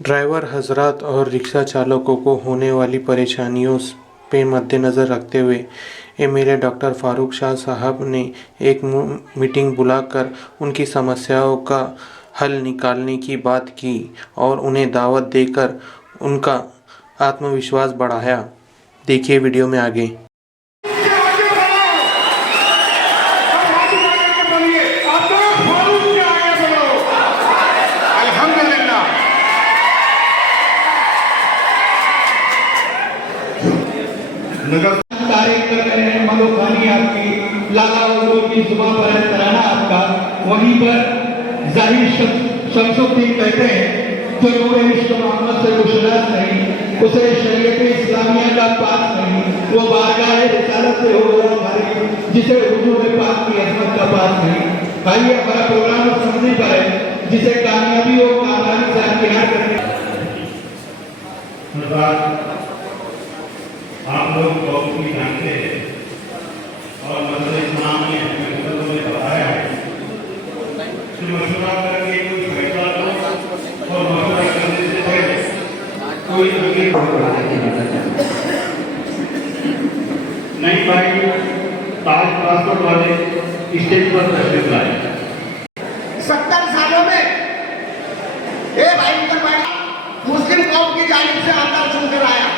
Driver हजरात और rickshaw चालकों को होने वाली परेशानियों पे मद्देनज़र रखते हुए एमएलए डॉक्टर फारूक शाह साहब ने एक मीटिंग बुलाकर उनकी समस्याओं का हल निकालने की बात की और उन्हें दावत देकर उनका आत्मविश्वास बढ़ाया। देखिए वीडियो में आगे। तारीफ कर रहे हैं, मधुबानी आपकी, लाला उर्दू की जुबान पर है तराना आपका। वहीं पर जाहिर शमसुद्दीन कहते हैं जो नूर इश्क मोहम्मद से गुशनास नहीं, उसे शरीयत इस्लामिया का पास नहीं, वो बारगाह रिसालत से हो गया खारिज, जिसे हुजूर पाक की अजमत का पास नहीं। आइए हमारा प्रोग्राम समझने पर है जिसे कामयाबी और कामयाबी से इम्तिहान करने। आप लोग बहुत ही जानते हैं और मतलब इस्लाम ने हमें बताया है कि मशवरा करके कोई फैसला लो और मशवरा करने से पहले कोई नहीं भाई ताज पासपोर्ट वाले स्टेज पर तशरीफ लाए। 70 सालों में मुस्लिम कौम की जानिब से आंदोलन सुनकर आया।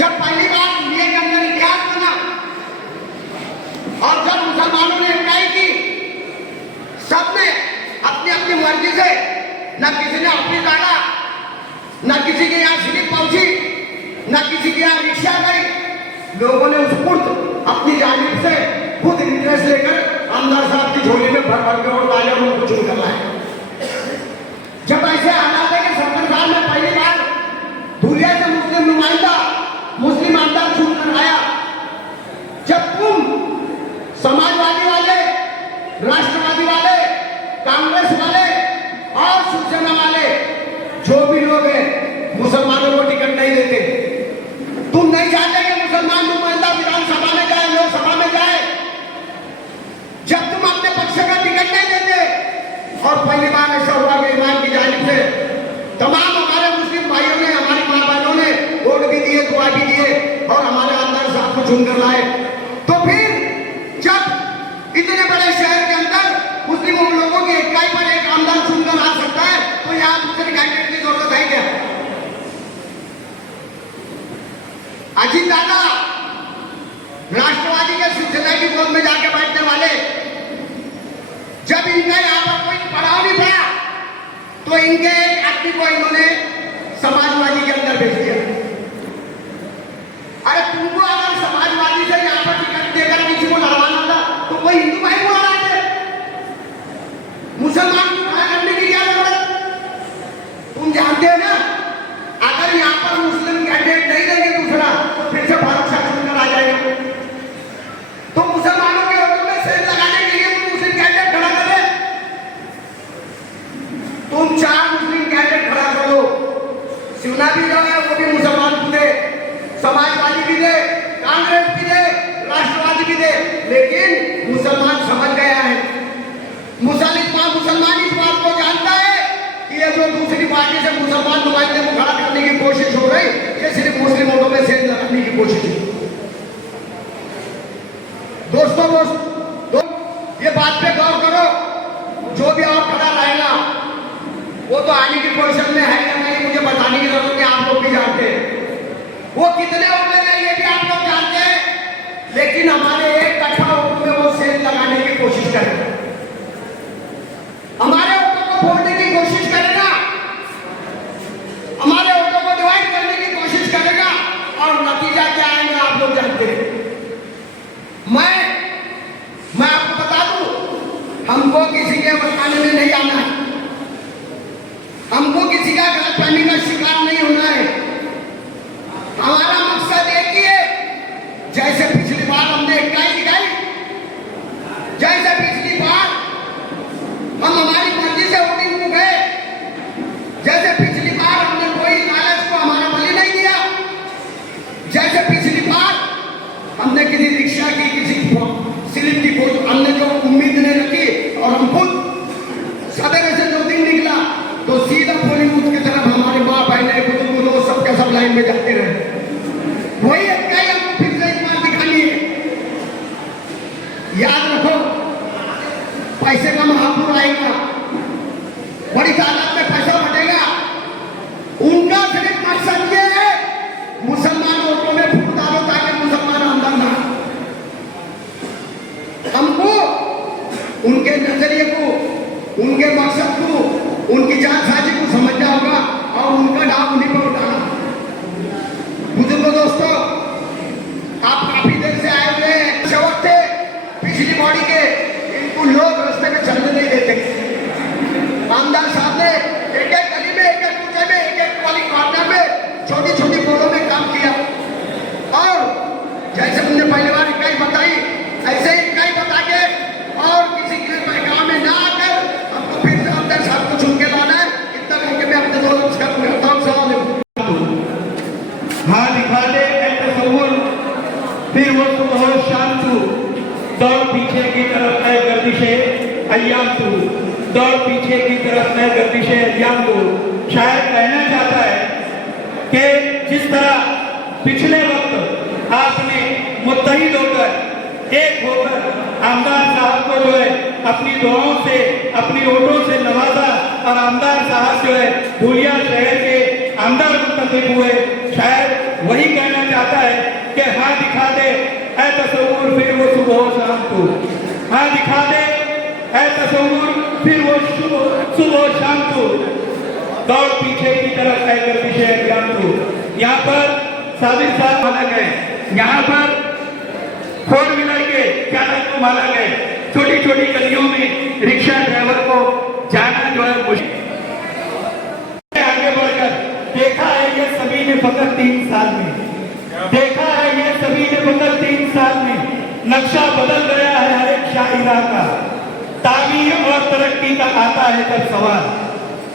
जब पहली बार इंडिया के अंदर इतिहास बना और जब मुसलमानों ने इकाई की, सबने अपनी अपनी मर्जी से, न किसी ने ऑफिस डाला, न किसी के यहाँ स्लिप पहुंची, न किसी के यहाँ रिक्शा गई। लोगों ने उस पुर्त अपनी जानिब से खुद इंटरेस्ट लेकर आमदार साहब की झोली में भर भर के वोट डाले और उनको चुन कर लाए। जब ऐसे हालात है कि 70 साल में पहली बार दुनिया से मुस्लिम नुमाइंदा, मुस्लिम आमदार चुनकर आया। जब तुम समाजवादी वाले, राष्ट्रवादी वाले, कांग्रेस वाले और शिवसेना वाले जो भी लोग हैं मुसलमानों को टिकट नहीं देते, तुम नहीं चाहते कि मुसलमान नुमाइंदा विधानसभा में जाए, लोकसभा में जाए। जब तुम अपने पक्ष का टिकट नहीं देते और पहली बार ऐसा हुआ कि इमाम की जानिब से तमाम हमारे मुस्लिम भाइयों ने, हमारी माँ बहनों ने वोट भी दिए, दुआ भी दिए और हमारे आमदार साहब को चुनकर लाए। तो फिर जब इतने बड़े शहर के अंदर मुस्लिम लोगों की इकाई पर एक आमदार चुनकर आ सकता है, तो यहाँ दूसरे कैंडिडेट की जरूरत है क्या? अजीत दादा राष्ट्रवादी के शिवसेना की गोद में जाके बैठने वाले, जब इनका यहाँ पर कोई पड़ाव नहीं पड़ा तो इनके एक आदमी को इन्होंने समाजवादी के अंदर भेज दिया। अरे तुमको अगर समाजवादी से यहाँ पर टिकट देकर किसी को लड़वाना था तो कोई हिंदू भाई को लड़ाते, मुसलमान को खड़ा करने की क्या जरूरत? तुम जानते हो ना, अगर यहाँ पर मुस्लिम कैंडिडेट नहीं देंगे दूसरा तो फिर से फारूक शाह चुनकर आ जाएगा। तो मुसलमानों के वोटों में सेंध लगाने के लिए तुम मुस्लिम कैंडिडेट खड़ा कर दे। तुम 4 मुस्लिम कैंडिडेट खड़ा कर दो, शिवना भी जो है वो भी मुसलमान भी दे, समाजवादी भी दे, कांग्रेस भी दे, राष्ट्रवादी भी दे, लेकिन मुसलमान समझ गया है, मुसलमान इस बात को जानता है कि ये जो दूसरी पार्टी से मुसलमान नुमाइंदे को खड़ा करने की कोशिश हो रही, ये सिर्फ मुस्लिम वोटों में सेंध लगाने की कोशिश है। दोस्तों ये बात पे गौर करो, जो भी और खड़ा रहेगा वो तो आने की पोजीशन में है या नहीं मुझे बताने की जरूरत नहीं, आप लोग भी जानते हैं। वो कितने वोट ले ये भी आप लोग जानते हैं, लेकिन हमारे एक कट्ठा वोट में वो सेंध लगाने की कोशिश करेगा, हमारे वोटों को फोड़ने की कोशिश करेगा, हमारे वोटों को डिवाइड करने की कोशिश करेगा और नतीजा क्या आएगा आप लोग जानते हैं। मैं आपको बता दूं, हमको किसी के बताने में नहीं आना है, हमको किसी का गलतफहमी का शिकार नहीं होना है। हमारा मकसद एक ही है, जैसे पिछली बार हमने इकाई दिखाई, जैसे पिछली बार हम हमारी मर्जी से वोटिंग को गए, जैसे पिछली बार हमने कोई लालच को हमारा बलि नहीं दिया, जैसे पिछली बार हमने किसी रिक्शा की, किसी स्लिप की हमने जो उम्मीद नहीं रखी और हम खुद सवेरे से जो दिन निकला तो सीधा पोलिंग उसकी तरफ हमारे माँ बहने बुजुर्ग लोग सबके सब लाइन में जाते रहे। वही एक कई हमको फिर से एक बार दिखानी है। याद रखो, पैसे का महापुर आएगा, बड़ी तादाद में पैसा बटेगा। उनका सिर्फ मकसद ये है मुसलमान वोटों में फूट डालो ताकि मुसलमान अंदर ना। हमको उनके नजरिए को, उनके मकसद को, उनकी जालसाजी को समझना होगा और उनका डाक उन्हीं पर उठाना। बुजुर्ग दोस्तों, आप काफी देर से आए हुए हैं, सेवक थे पिछली बॉडी के, इनको लोग रास्ते में चलने नहीं देते। आमदार साहब ने एक एक गली में, एक एक कुचे में, एक एक वाली कॉर्नर में छोटी छोटी बोलों में काम किया। और जैसे मुझे पहली बार इकाई बताई, ऐसे ही इकाई बता के और किसी के गाँव में ना आकर हमको फिर आमदार साहब को चुन के लाना है। इतना कह के मैं अपने दो नमस्कार करता हूँ। हाँ दिखा दे तस्वुर, फिर वो सुबह शाम तू, दौड़ पीछे की तरफ है गर्दिशे अय्याम तू, दौड़ पीछे की तरफ है गर्दिशे अय्याम तू। शायद कहना चाहता है कि जिस तरह पिछले वक्त आपने मुत्तहिद होकर, एक होकर आमदार साहब को जो है अपनी दुआओं से, अपनी वोटों से नवाजा और आमदार साहब जो है धुलिया शहर के आमदार मुंतखब हुए, शायद वही कहना चाहता है कि हाँ दिखा दे ऐ तस्वुर, फिर वो सुबह शाम तू। हाँ दिखा दे ऐ तस्वुर, फिर वो सुबह शाम तू, दौड़ पीछे की तरफ है गर्दिशे अय्याम तू। यहाँ पर साबिर साहब माना गए, यहाँ पर 4 व्हीलर के चालक को माना गए, छोटी छोटी गलियों में रिक्शा ड्राइवर को जाना जो है मुश्किल। आगे बढ़कर देखा है ये सभी ने फकत 3 साल में, देखा है ये सभी ने फकत 3 साल में, नक्शा बदल गया है हर एक शाइरा का। तामीर और तरक्की का आता है जब सवाल,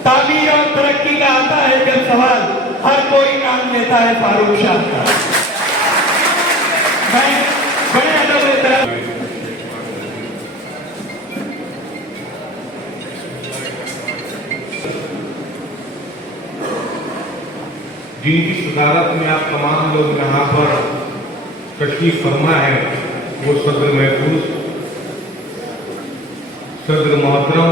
तामीर और तरक्की का आता है जब सवाल, हर कोई नाम लेता है फारूक शाह का। मैं बड़े अदब एहतराम जिनकी सदारत में आप तमाम लोग यहाँ पर तशरीफ फरमा है, वो सदर महफूज, सदर मोहतरम,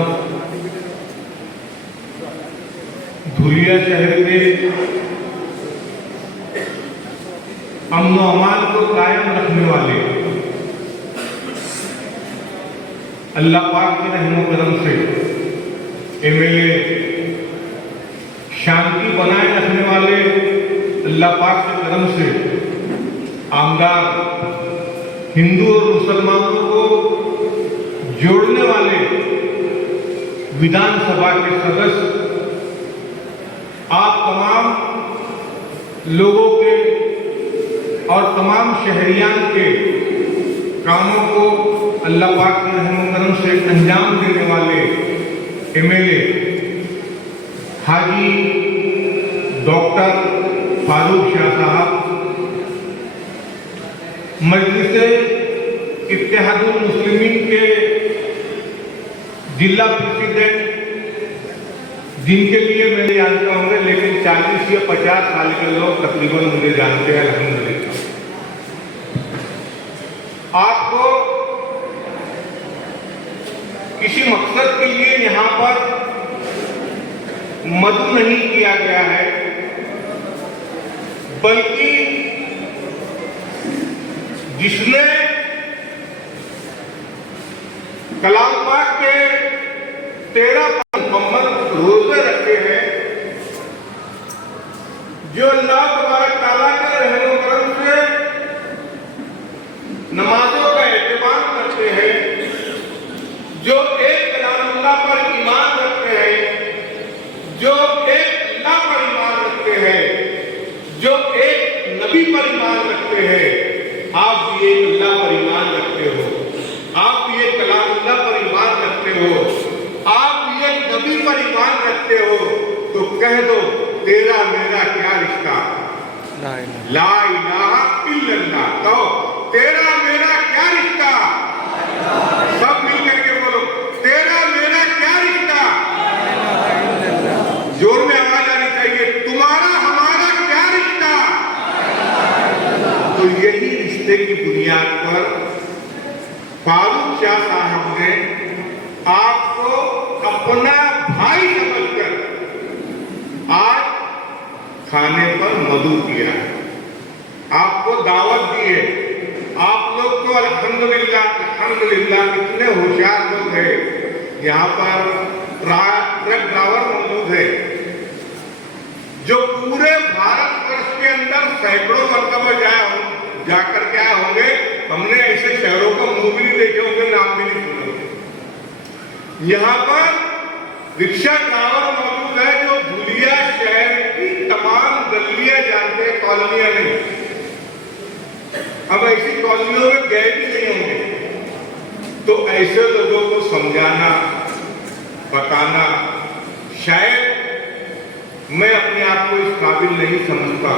धुलिया शहर में अमन व अमान को कायम रखने वाले, अल्लाह पाक के रहमो करम से एमएलए, शांति बनाए रखने वाले अल्लाह पाक के करम से आमदार, हिंदू और मुसलमानों को जोड़ने वाले विधानसभा के सदस्य, आप तमाम लोगों के और तमाम शहरियान के कामों को अल्लाह पाक के रहमो करम से अंजाम देने वाले एमएलए हाजी डॉक्टर फारूक शाह साहब, मजलिस इत्तेहादुल मुस्लिमीन के जिला प्रेसिडेंट, जिनके लिए मैं जानता होंगे, लेकिन 40 या 50 साल के लोग तकरीबन मुझे जानते हैं अल्हम्दुलिल्लाह। आपको किसी मकसद के लिए यहाँ पर मदु नहीं किया गया है, बल्कि जिसने कलाम पाक के 13 मुकम्मल रोजे रखे हैं, जो अल्लाह तबारक तआला के रहमो करम से नमाजों का एहतमाम करते हैं, जो एक कलामुल्लाह पर ईमान रखते हैं, जो एक अल्लाह पर ईमान रखते हैं, जो एक नबी पर ईमान रखते हैं। आप भी एक अल्लाह पर ईमान रखते हो, आप भी एक कलामुल्लाह पर ईमान रखते हो, आप भी एक नबी पर ईमान रखते हो, तो कह दो तेरा मेरा क्या रिश्ता, ला इलाहा इल्लल्लाह, कहो तेरा मेरा क्या रिश्ता, सब मिलकर के बोलो तेरा मेरा क्या रिश्ता, जोर में आवाज रिश्ते की बुनियाद पर फारूक शाह साहब ने आपको अपना भाई समझकर आज खाने पर मधु किया है, आपको दावत दी है। आप लोग तो अल्हम्दुलिल्लाह कितने होशियार लोग हैं। यहाँ पर ट्रक ड्राइवर मौजूद है जो पूरे भारतवर्ष के अंदर सैकड़ों मरतबा जाकर के आए होंगे। हमने ऐसे शहरों को मुंह भी नहीं देखे होंगे, नाम भी नहीं सुने होंगे। यहाँ पर रिक्शा ड्राइवर मौजूद है जो धुलिया शहर की तमाम गलियां जानते हैं, कॉलोनियां नहीं। अब ऐसी कॉलोनियों में गए भी नहीं होंगे। तो ऐसे लोगों को समझाना, बताना, शायद मैं अपने आप को इस काबिल नहीं समझता,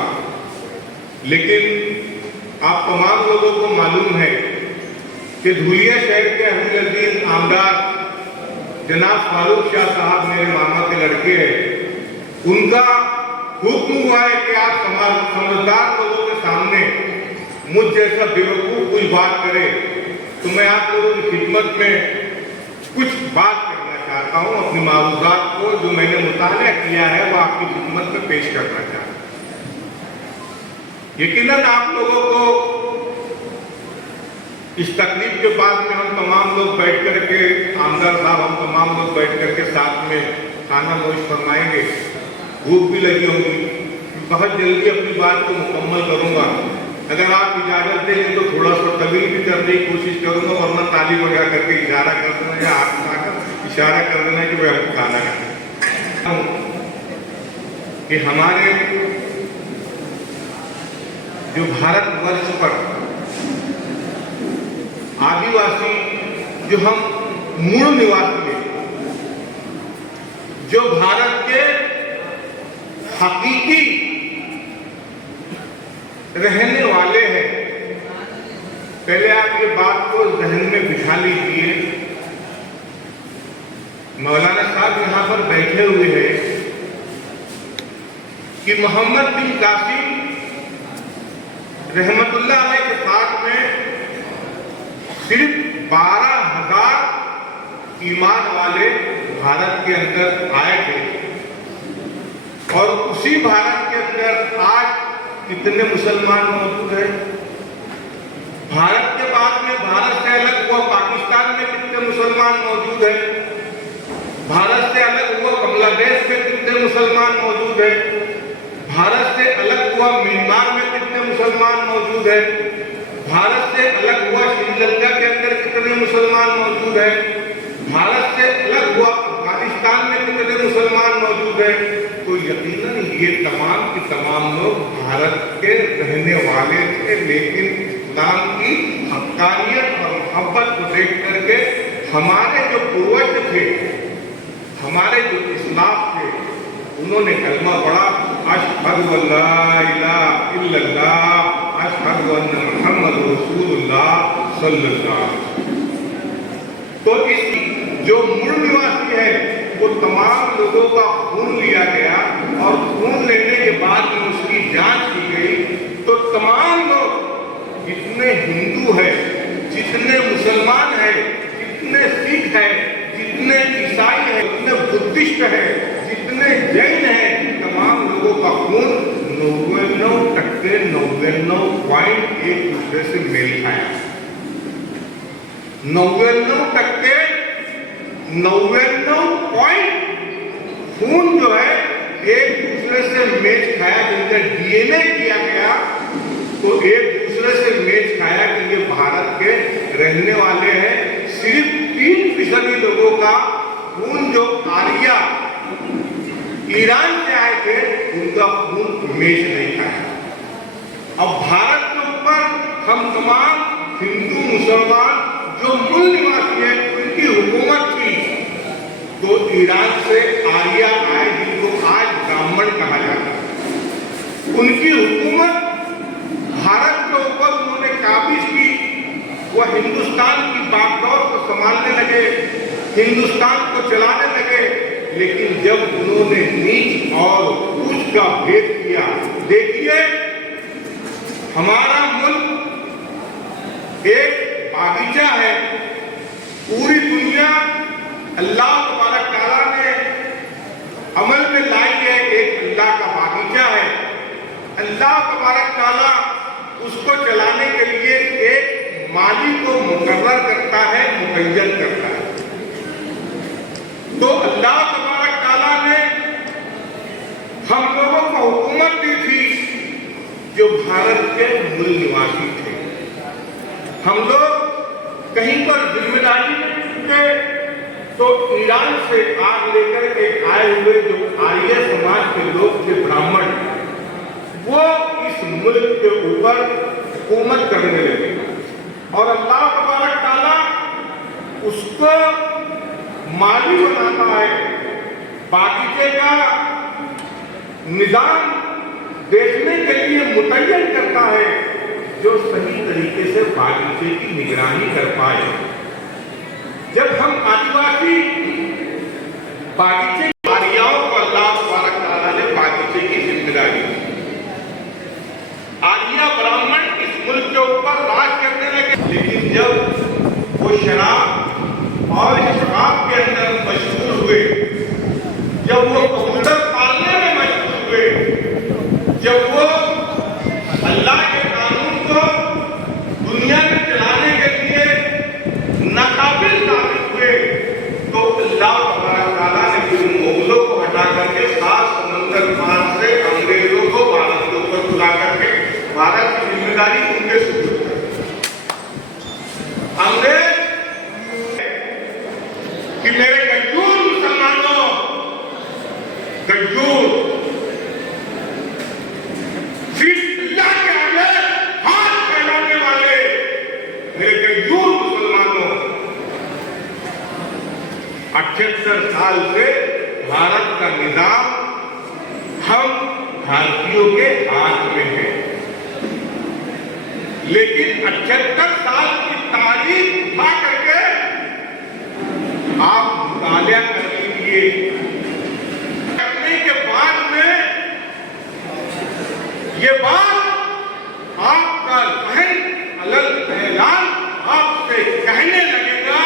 लेकिन आप तमाम लोगों को मालूम है कि धुलिया शहर के अहमदीन आमदार जनाब फारूक शाह साहब मेरे मामा के लड़के हैं। उनका हुक्म हुआ है कि आप समझदार लोगों के सामने मुझ जैसा बेवकूफ कोई बात करे तो मैं आप लोगों की खिदमत में कुछ बात करना चाहता हूं। अपनी मारूजात को जो मैंने मुताला किया है वो आपकी खिदमत में पेश करना चाहता हूं। यकीनन आप लोगों को इस तकलीफ के बाद में हम तमाम लोग बैठ करके, आमदार साहब हम तमाम लोग बैठ करके साथ में खाना नोश फरमाएंगे। भूख भी लगी होगी, बहुत जल्दी अपनी बात को मुकम्मल करूंगा। अगर आप इजाजत देंगे तो थोड़ा सा तवील भी करने की कोशिश करूंगा, वरना ताली बजा करके इशारा कर देना या हाथ उठाकर इशारा कर देना कि वह हमको खाना खाना। कि हमारे जो भारतवर्ष पर आदिवासी, जो हम मूल निवासी हैं, जो भारत के हकीकी रहने वाले हैं, पहले आप ये बात को जहन में बिठा लीजिए। मौलाना साहब यहाँ पर बैठे हुए हैं कि मोहम्मद बिन कासिम रहमतुल्लाह अलैह के साथ में सिर्फ 12,000 ईमान वाले भारत के अंदर आए थे, और उसी भारत के अंदर आज कितने मुसलमान मौजूद हैं। भारत के बाद में भारत से अलग हुआ पाकिस्तान में कितने मुसलमान मौजूद हैं। भारत से अलग हुआ बांग्लादेश में कितने मुसलमान मौजूद हैं। भारत से अलग हुआ म्यांमार में कितने मुसलमान मौजूद हैं। भारत से अलग हुआ श्रीलंका के अंदर कितने मुसलमान मौजूद हैं। भारत से अलग हुआ अफगानिस्तान में कितने मुसलमान मौजूद हैं। तो यकीनन ये तमाम के तमाम लोग भारत के रहने वाले थे, लेकिन इस्लाम की हक्कानियत और मोहब्बत को देख करके हमारे जो पूर्वज थे, हमारे जो इस्लाफ थे, उन्होंने कलमा पढ़ा, अशहदु अल्ला इलाहा इल्लल्लाह अशहदु अन्ना मुहम्मद रसूलुल्लाह सल्लल्लाहु अलैहि वसल्लम। तो इस जो मूल निवासी है वो तमाम लोगों का खून लिया गया, और खून लेने के बाद में उसकी जांच की गई तो तमाम लोग, जितने हिंदू है, जितने मुसलमान है, जितने सिख है, जितने ईसाई है, जितने बुद्धिस्ट है, जितने जैन है, तमाम लोगों का खून 99% एक दूसरे से मेल खाया। 99% खून जो है एक दूसरे से मैच खाया, जिनका डीएनए किया गया तो एक दूसरे से मैच खाया कि ये भारत के रहने वाले हैं। सिर्फ 3% लोगों का खून जो आर्या ईरान से आए थे, उनका खून मैच नहीं खाया। अब भारत के ऊपर हम तमाम हिंदू मुसलमान जो मूल निवासी है, उनकी हुकूमत थी। तो ईरान से आर्या आए, जिनको आज ब्राह्मण कहा जाता है, उनकी हुकूमत भारत के ऊपर उन्होंने काबिज की। वह हिंदुस्तान की बागडोर को संभालने लगे, हिंदुस्तान को चलाने लगे। लेकिन जब उन्होंने नीच और ऊंच का भेद किया, देखिए हमारा मुल्क बागीचा है, पूरी दुनिया अल्लाह तबारक तआला ने अमल में लाई है। एक अल्लाह का बागीचा है, अल्लाह तबारक तआला उसको चलाने के लिए एक माली को मुकर्रर करता है, मुतय्यन करता है। तो अल्लाह तबारक तआला ने हम लोगों को हुकूमत दी थी जो भारत के मूल निवासी थे। हम लोग कहीं पर जिम्मेदारी में थे तो ईरान से आग लेकर के आए हुए जो आर्य समाज के लोग थे, ब्राह्मण, वो इस मुल्क के ऊपर हुकूमत करने लगे और अल्लाह तबारक तआला उसको माली बनाता है, बागीचे का निजाम देखने के लिए मुतय्यन करता है जो सही तरीके से बागीचे की निगरानी कर पाए। जब हम आदिवासी बागीचे आर्यों को अल्लाह तबारक तआला ने बागीचे की जिम्मेदारी दी। आर्य ब्राह्मण इस मुल्क के ऊपर राज करने लगे, लेकिन जब वो शराब और शराब के अंदर मशगूल हुए, जब वो कबूतर पालने में मशगूल हुए, जब वो अल्लाह के कानून को दुनिया में चलाने के लिए नाकाबिल साबित हुए, तो अल्लाह तबारक तआला ने उन मुगलों को हटा करके सात समंदर पार से अंग्रेजों को भारत के ऊपर बुला करके भारत की जिम्मेदारी उनके सुपुर्द कर दी। अंग्रेज कि मेरे गज्जूर मुसलमानों, गज्जूर सिर्फ अल्लाह के आगे हाथ फैलाने वाले मेरे गज्जूर मुसलमानों, 78 साल से भारत का निजाम हम भारतीयों के हाथ में है, लेकिन 78 साल की तारीख उठा करके आप मुतालिया कर लीजिए। करने के बाद में ये बात आपका जहन अलग ऐलान आपसे कहने लगेगा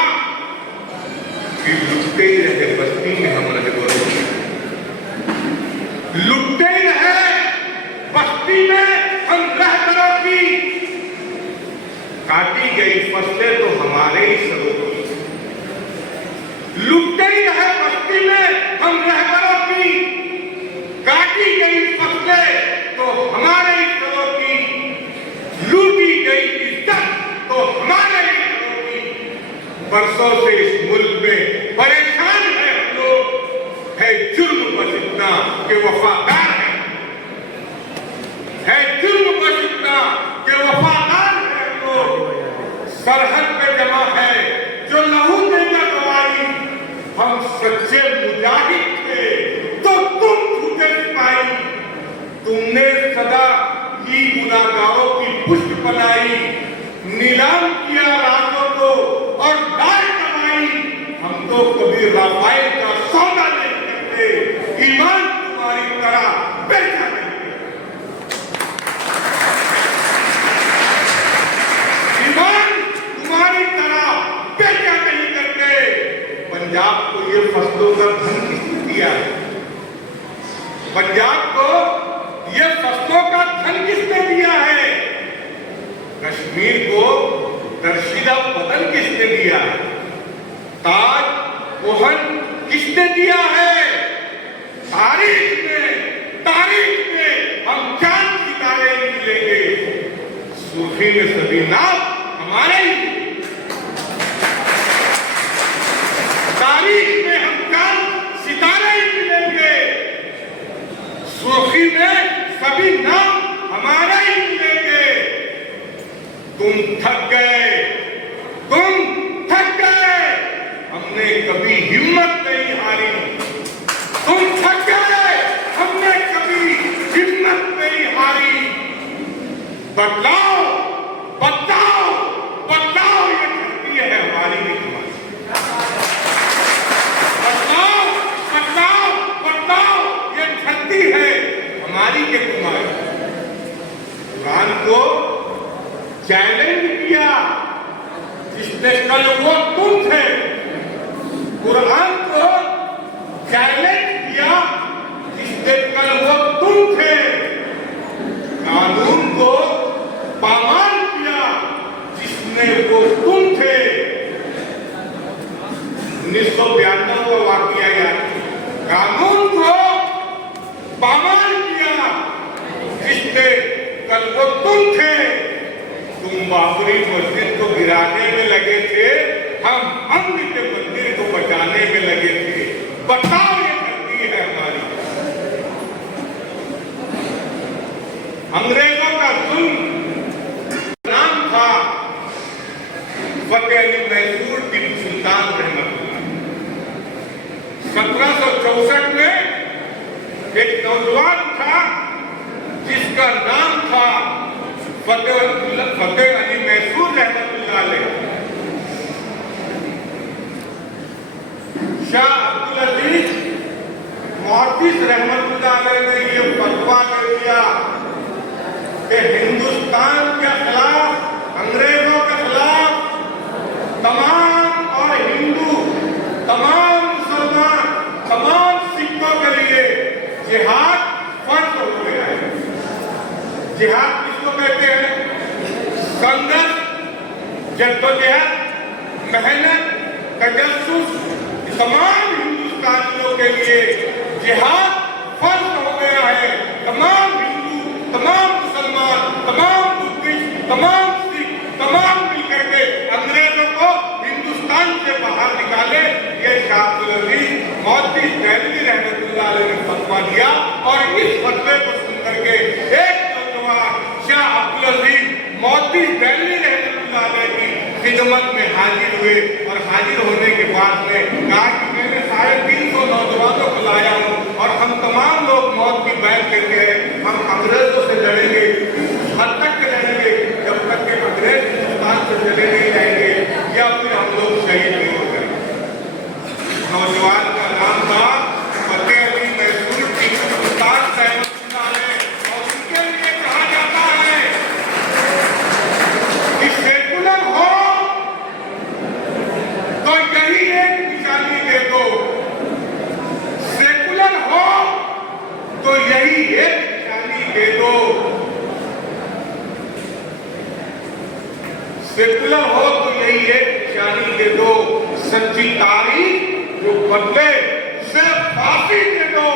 कि लुटते ही रहे बस्ती में हम रहे, लुटते ही रहे बस्ती में हम रह करोगी, काटी गई फसलें तो हमारे ही सरों की, लुटते ही रहे बस्ती में हम रह करोगी, काटी गई फसलें तो हमारे ही सरों की, लूटी गई इज्जत तो हमारे ही सरों की। बरसों से इस मुल्क में परेशान है हम लोग, है जुर्म बस इतना कि वफादार है जुर्म बस इतना कि वफादार है हम लोग। सरहद पे जमा है जो लहू देगा गवाही, हम सच्चे मुजाहिद थे तो तुम झूठे सिपाही, तुमने सदा की गुनाहगारों की पुष्ट बनाई, नीलाम किया रातों को और दाय कमाई। हम तो कभी राफेल का सौदा नहीं करते, ईमान तुम्हारी तरह बेचा नहीं करते, ईमान तुम्हारी तरह बेचा नहीं करते। पंजाब को ये फसलों का धन किसने दिया है? पंजाब को ये फसलों का धन किसने दिया है? कश्मीर को दर्शिदा बदन किसने दिया है? ताज पोहन किसने दिया है? तारीख में हम चांद सितारे ही मिलेंगे, सूफी में सभी नाम हमारे ही, तारीख में हम चांद सितारे ही मिलेंगे, सूफी में सभी नाम हमारे ही मिलेंगे। तुम थक गए, हमने कभी हिम्मत नहीं हारी, तुम थक गए, हमने कभी हिम्मत नहीं हारी। बदलाओ बदलाओ बदलाओ, ये धरती है हमारी नहीं तुम्हारी। बदलाओ बदलाओ बदलाओ, ये धरती है हमारी के तुम्हारी। कुरान को चैलेंज किया, जिस जिसने कल वो तुम थे, कुरान को चैलेंज किया जिसने कल वो तुम थे, कानून को पामाल किया जिसने वो तुम थे। 1992 का वाकया याद, कानून को पामाल किया जिसने कल वो तुम थे। तुम बाबरी मस्जिद को गिराने में लगे थे, हम अम्न के मंदिर को बचाने में लगे थे। बताओ ये गलती है हमारी। अंग्रेजों का जुल्म नाम था फतेह अली मैसूर टीपू सुल्तान रहमतुल्लाह। 1764 में एक नौजवान था जिसका नाम था फतेह अली मैसूर रहमतुल्लाह अलैह। शाह अब्दुल अजीज मुहद्दिस रहमतुल्लाह अलैह ने यह फतवा दे दिया कि हिंदुस्तान के खिलाफ, अंग्रेजों के खिलाफ तमाम और हिंदू, तमाम मुसलमान, तमाम सिखों के लिए जिहाद फर्ज हो गया है। जिहाद किसको कहते हैं? संघर्ष, जद्दोजहद, मेहनत, तजस्सुस, तमाम हिंदुस्तानियों के लिए जिहाद फर्ज हो गया है। तमाम हिंदू, तमाम मुसलमान, तमाम बुद्धिस्ट, तमाम सिख, तमाम मिलकर के अंग्रेजों को हिंदुस्तान से बाहर निकाले। ये शाह अब्दुल अजीज मुहद्दिस देहलवी रहमतुल्लाह अलैह ने फतवा दिया और इस फतवे को सुनकर के एक नौजवान शाह अब्दुल अजीज मुहद्दिस देहलवी रहमतुल्लाह अलैह की खिदमत में हाजिर हुए और हाजिर होने के बाद में कहा कि मैंने 350 नौजवानों को लाया हूँ और हम तमाम लोग मौत की बैठ लेते हैं। हम अंग्रेजों से लड़ेंगे, हद तक लड़ेंगे जब तक के अंग्रेज हिंदुस्तान से चले नहीं जाएंगे या फिर हम लोग शहीद नहीं हो गए। नौजवान का नाम था फतेह अली मैसूर टीपू सुल्तान रहमतुल्लाह अलैह। और उनके लिए कहा जाता है कि सेकुलर हो तो यही एक निशानी दे दो, सेकुलर हो तो यही एक निशानी दे दो। सेकुलर हो तो यही एक निशानी दे दो। सच्ची तारीख जो बदले उसे फांसी दे दो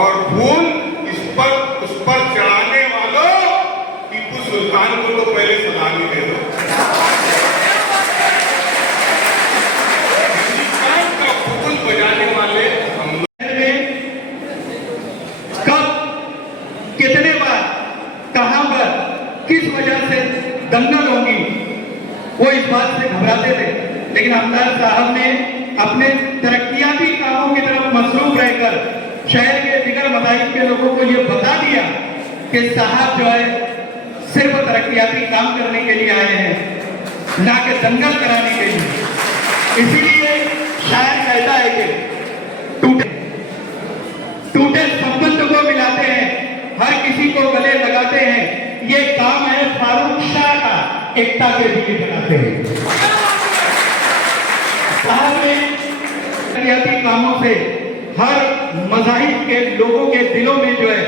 और फूल उस पर चढ़ाने वालों टीपू सुल्तान को तो पहले सलामी दे दो। हिंदुस्तान का फूल बजाने वाले हम लोग। कब, कितने बार, कहां पर, किस वजह से दंगल होंगी, वो इस बात से घबराते थे। लेकिन आमदार साहब ने अपने तरक्याती कामों की तरफ मसरूफ रहकर शहर के दिगर मदाहिब के लोगों को ये बता दिया कि साहब जो है सिर्फ तरक्याती काम करने के लिए आए हैं, ना कि दंगल कराने के लिए। इसीलिए शायद कहता है कि टूटे संबंध को मिलाते हैं, हर किसी को गले लगाते हैं। ये काम है फारूक शाह का, एकता के लिए बनाते हैं। साहब ने तरक्याती कामों से हर मज़ाहिब के लोगों के दिलों में जो है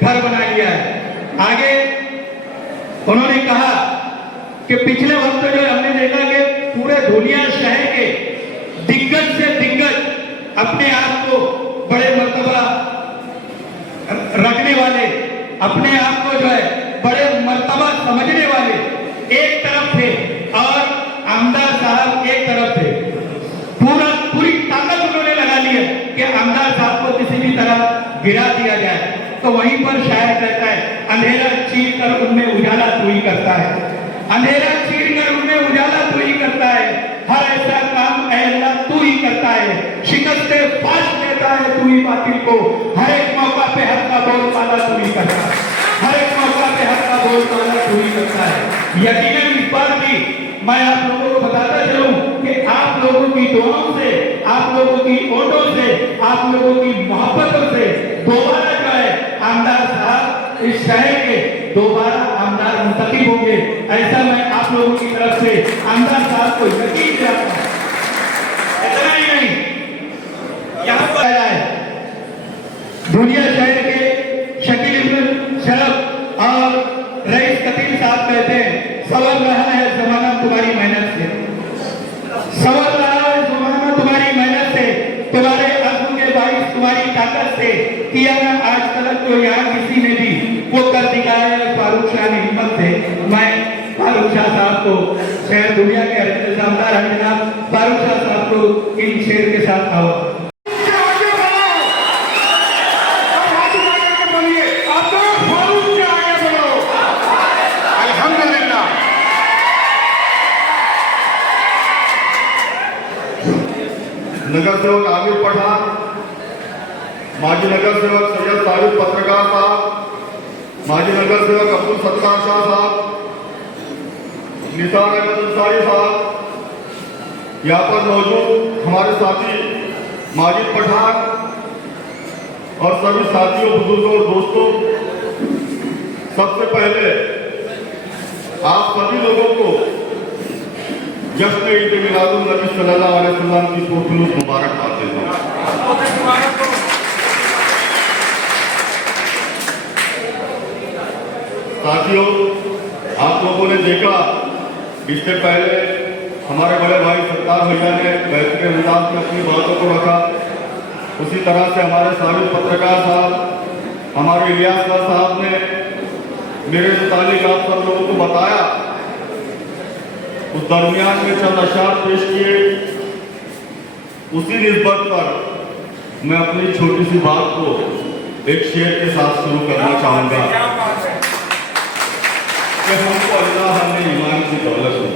घर बना लिया है। आगे उन्होंने कहा कि पिछले वक्त जो हमने देखा कि पूरे दुनिया शहर के दिग्गज से दिग्गज अपने आप को बड़े मर्तबा रखने वाले, अपने आप को जो है बड़े मर्तबा समझने वाले एक तरफ थे और आमदार साहब एक तरफ थे। पूरी ताकत उन्होंने लगा ली है कि आमदार साहब को किसी भी तरह गिरा दिया जाए। तो वहीं पर शायर कहता है, अंधेरा चीर कर उनमें उजाला तू ही करता है, अंधेरा चीर कर उनमें उजाला तू ही करता है, हर ऐसा काम ऐ अल्लाह तू ही करता है, शिकस्ते फाश देता है तू ही बातिल को, हर एक मौका पे हक का बोल पाला तू ही करता है, हर एक मौका पे हक का बोल पाला तू ही करता है। यकीनन इस बात की मैं आप लोगों को बताता चलूं कि आप लोगों की दुआओं से, आप लोगों की ओटों से, आप लोगों की मोहब्बतों से दोबारा जो है आमदार साहब इस शहर के दोबारा आमदार मुंतखब होंगे, ऐसा मैं आप लोगों की तरफ से आमदार साहब को यकीन दिलाता हूं। इतना ही नहीं, यहाँ पर है दुनिया शहर के शकील इब्न शरफ और रईस कतील साहब कहते हैं, सवर रहा है जमाना तुम्हारी मेहनत से, सवर रहा है जमाना तुम्हारी मेहनत से, तुम्हारे अज़्म के बाइस तुम्हारी ताकत से, किया ना आज तक तो यहाँ किसी ने भी वो कर दिखाया है फारूक शाह की हिम्मत से। मैं फारूक शाह साहब को, शहर दुनिया के आमदार जनाब फारूक शाह साहब को इन शेर के साथ आओ। नगर सेवक आमिर पठान, माजी नगर सेवक सैयद तारिक पत्रकार साहब, माजी नगर सेवक अब्दुल सत्तार शाह साहब, निसार अहमद अंसारी साहब, यहाँ पर मौजूद हमारे साथी माजिद पठान और सभी साथियों, बुजुर्गों और दोस्तों, सबसे पहले आप सभी लोगों को जश्न ईद मिलादुन नबी सल्लल्लाहु अलैहि वसल्लम की पुरखुलूस मुबारकबाद देता हूं। साथियों, आप लोगों ने देखा, इससे पहले हमारे बड़े भाई सत्तार भैया ने बेहतरीन अंदाज में अपनी बातों को रखा। उसी तरह से हमारे साबिक पत्रकार साहब, हमारे इलियास साहब ने मेरे मुतालिक आप सब लोगों को बताया। उस दरमियान में चंद अशार पेश किए। उसी निस्बत पर मैं अपनी छोटी सी बात को एक शेर के साथ शुरू करना चाहूंगा कि हमको अल्लाह ने ईमान की दौलत दी,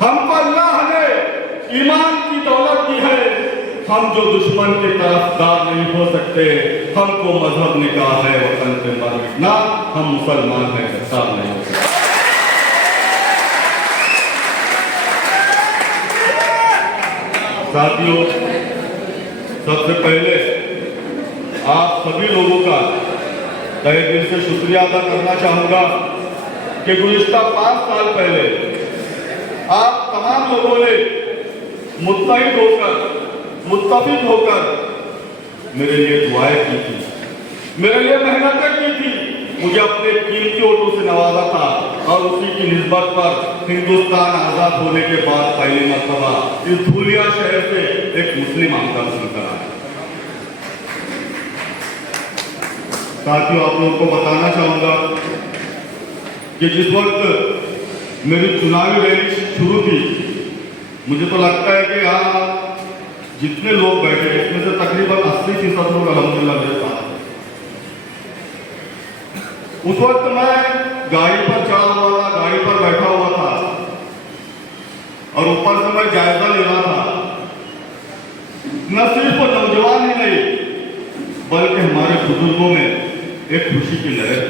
हमको अल्लाह ने ईमान की दौलत दी है। हम जो दुश्मन के तरफदार नहीं हो सकते, हमको मजहब ने कहा है वतन पे मर मिटना, हम मुसलमान हैं, गद्दार नहीं हो सकते। साथियों, सबसे पहले आप सभी लोगों का तहे दिल से शुक्रिया अदा करना चाहूंगा कि गुज़िश्ता 5 साल पहले आप तमाम लोगों ने मुत्तहिद होकर, मुत्तफिक होकर मेरे लिए दुआएं की थी, मेरे लिए मेहनतें की थी, मुझे अपने कीमती वोटों से नवाजा था और उसी की निस्बत पर हिंदुस्तान आजाद होने के बाद पहली मर्तबा इस धूलिया शहर से एक मुस्लिम आमदार सुनकर आया। साथियों, आप लोगों को बताना चाहूंगा कि जिस वक्त मेरी चुनावी रैली शुरू थी, मुझे तो लगता है कि यहाँ जितने लोग बैठे इसमें से तकरीबन 80% लोग अल्हम्दुलिल्लाह मेरे साथ। उस वक्त मैं गाड़ी पर चढ़ा हुआ था, गाड़ी पर बैठा हुआ था और ऊपर से मैं जायजा ले रहा था। न सिर्फ नौजवान ही नहीं बल्कि हमारे बुजुर्गों में एक खुशी की लहर,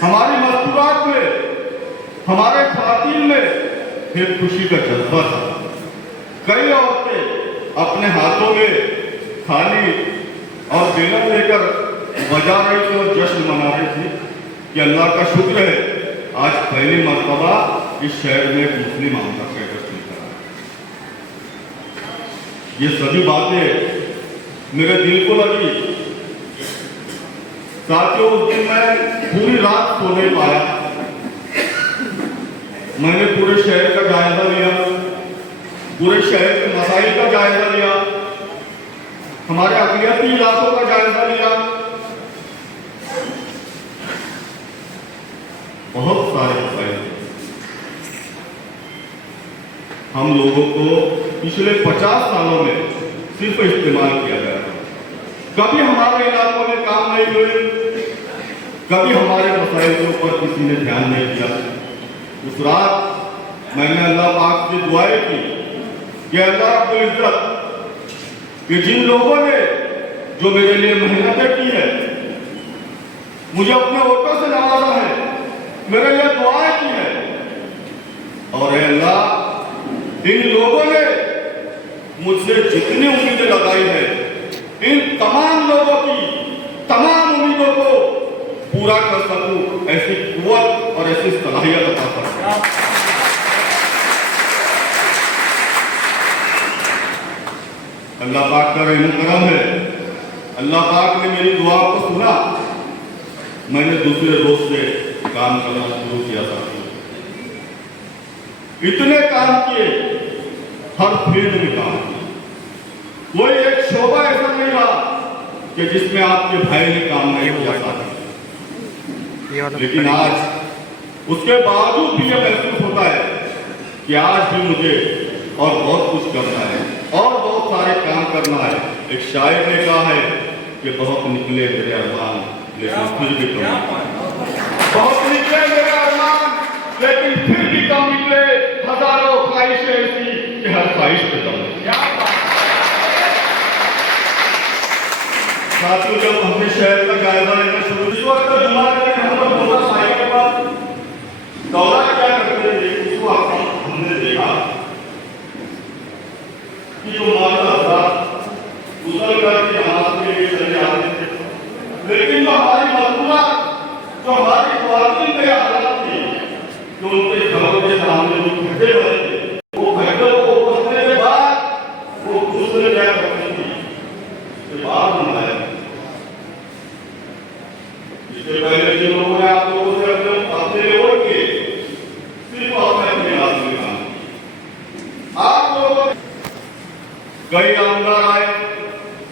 हमारी मस्तूरात में, हमारे ख़वातीन में एक खुशी का जज्बा था। कई औरतें अपने हाथों में थाली और बेलन लेकर बजा रही थी और जश्न मना रही थी कि अल्लाह का शुक्र है आज पहली मर्तबा इस शहर में एक मुस्लिम आमदार का जश्न कर रहा है। ये सभी बातें मेरे दिल को लगी। साथियों, उस दिन मैं पूरी रात सो नहीं पाया। मैंने पूरे शहर का जायजा लिया, पूरे शहर के मसाइल का जायजा लिया, हमारे अक़लियती इलाकों का जायजा लिया। बहुत सारे मसाइल हम लोगों को पिछले 50 सालों में सिर्फ इस्तेमाल किया गया था। कभी हमारे इलाकों में काम नहीं हुए, कभी हमारे मसाइल के ऊपर किसी ने ध्यान नहीं दिया। उस रात मैंने अल्लाह पाक से दुआएं की कि अल्लाह रब्बुल इज्जत, कि जिन लोगों ने जो मेरे लिए मेहनतें की है, मुझे अपने वोटों से नवाजा है, मेरे लिए दुआएं की है, और अल्लाह इन लोगों ने मुझसे जितनी उम्मीदें लगाई है, इन तमाम लोगों की तमाम उम्मीदों को पूरा कर सकूं, ऐसी कुव्वत और ऐसी सलाहियत अता फरमाए। अल्लाह पाक का रहम करम है, अल्लाह पाक ने मेरी दुआ को सुना। मैंने दूसरे रोज से काम करना शुरू किया था। इतने काम किए, हर फील्ड में काम किए, कोई एक शोबा ऐसा नहीं रहा कि जिसमें आपके भाई ने काम नहीं किया था। लेकिन आज उसके बावजूद भी यह महसूस होता है कि आज भी मुझे और बहुत कुछ करना है और बहुत सारे काम करना है। एक शायर ने कहा है कि बहुत निकले मेरे अरमान लेकिन फिर भी कम, बहुत निकले मेरे अरमान लेकिन फिर भी कम निकले, हजारों ख्वाहिशें ऐसी कि हर ख्वाहिश पे दम। साथियों, जब हमने शहर का जायजा लेना शुरू किया, उस वक्त जुमा के दिन हम लोग मोटरसाइकिल पर दौरा क्या करते थे, उस वक्त हमने देखा कि जो माता गुजर करके नमाज के लिए चले जाते थे, लेकिन जो हमारी मजबूरा, जो हमारी ख्वातीन के हालात थी, जो उनके घरों के सामने जो खड्डे बने थे, वो खड्डों को पोंछने के बाद वो दूसरे क्या करती थी, बाहर बनाया। इससे पहले जिन लोगों ने आप लोगों से अपने लेवल के सिर्फ अपने हाथ में काम किया, आप लोगों कई आमदार आए,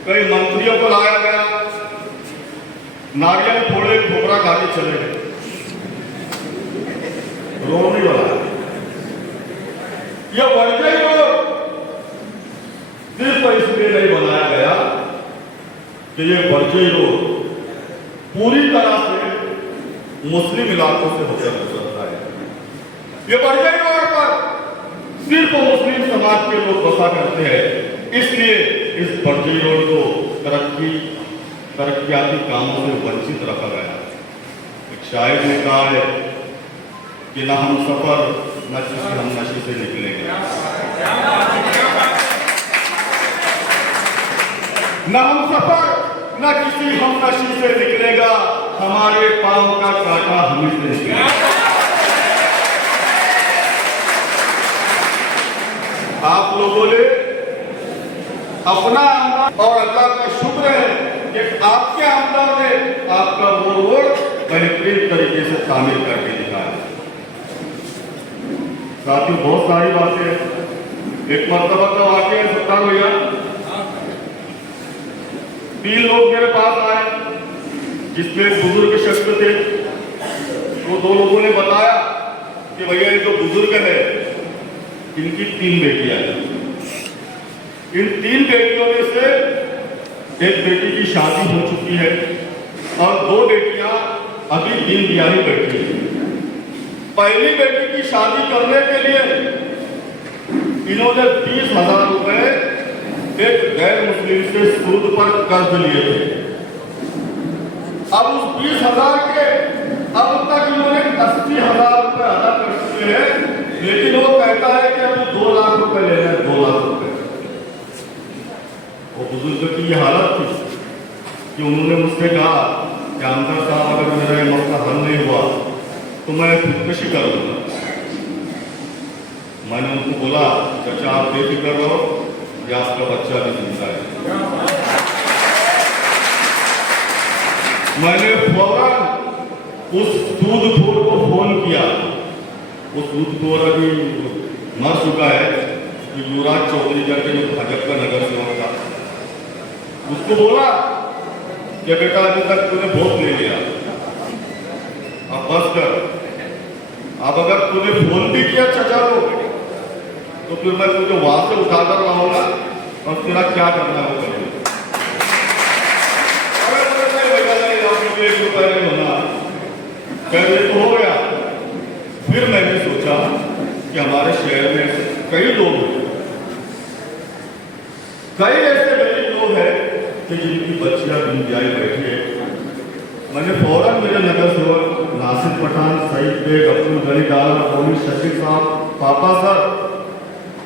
कई मंत्रियों को लाया गया, नारियल फोड़े ठोकरा खाते चले गए, रोड नहीं बनाया। यह वर्जय रोड सिर्फ इसलिए नहीं बनाया गया कि यह वर्जय रोड पूरी तरह से मुस्लिम इलाकों से होकर गुजरता है। ये वर्जय रोड पर सिर्फ मुस्लिम समाज के लोग बसा करते हैं, इसलिए इस वर्जय रोड को तरक्याती कामों से वंचित रखा गया। एक शायर ने कहा है कि न हम सफर न किसी हम नशे से निकलेंगे, न हम सफर न किसी हम नशे से निकलेगा, हमारे पांव का कांटा हमें से निकलेगा। आप लोगों ने अपना आमदार और अल्लाह का शुक्र है कि आपके आमदार ने आपका वो रोड बेहतरीन तरीके से तामीर करके दिखाया। साथियों, बहुत सारी बातें। एक मर्तबा का वाकया है सत्तार भैया, 3 लोग मेरे पास आए, जिसमें एक बुजुर्ग शख्स थे। वो 2 लोगों ने बताया कि भैया ये जो बुजुर्ग है इनकी 3 बेटियां हैं। इन 3 बेटियों में से एक बेटी की शादी हो चुकी है और 2 बेटियां अभी दिन दिहाड़ी बैठी हैं। पहली बेटी की शादी करने के लिए इन्होंने 20,000 रुपए एक गैर मुस्लिम से सूद पर कर्ज लिए थे। अब उस 20,000 के अब तक इन्होंने 80,000 रुपए अदा कर चुके हैं, लेकिन वो कहता है कि अभी 2 लाख रुपए लेना है, 2 लाख रुपए। वो बुजुर्ग की ये हालत थी कि उन्होंने मुझसे कहा कि आमदार साहब, अगर मेरा ये मसला हल नहीं हुआ तो मैं खुदकुशी कर लूंगा। मैंने उनको बोला, चाचा आप बेफिक्र रहो, ये आपका बच्चा भी जिंदा है। मैंने फौरन उस सूदखोर को फोन किया। वो सूदखोर अभी मर चुका है, युवराज चौधरी करके जो भाजपा का नगर सेवक था। उसको बोला कि बेटा अभी तक तूने बहुत ले लिया, अब बस कर। अब अगर तूने फोन भी किया चाचा को तो फिर मैं तुझे वहां से उठाकर लाऊंगा और तेरा क्या करना है वो करेंगे। पहले तो हो गया। फिर मैंने सोचा कि हमारे शहर में कई लोग हैं, कई ऐसे गरीब लोग हैं कि जिनकी बच्चियां दिन दिहाड़ी बैठी है। मैंने फौरन मेरे नगर सेवक नासिर पठान, सईद बेग, अब्दुल गनी डाला, मोमिन शकील साहब, पापा सर,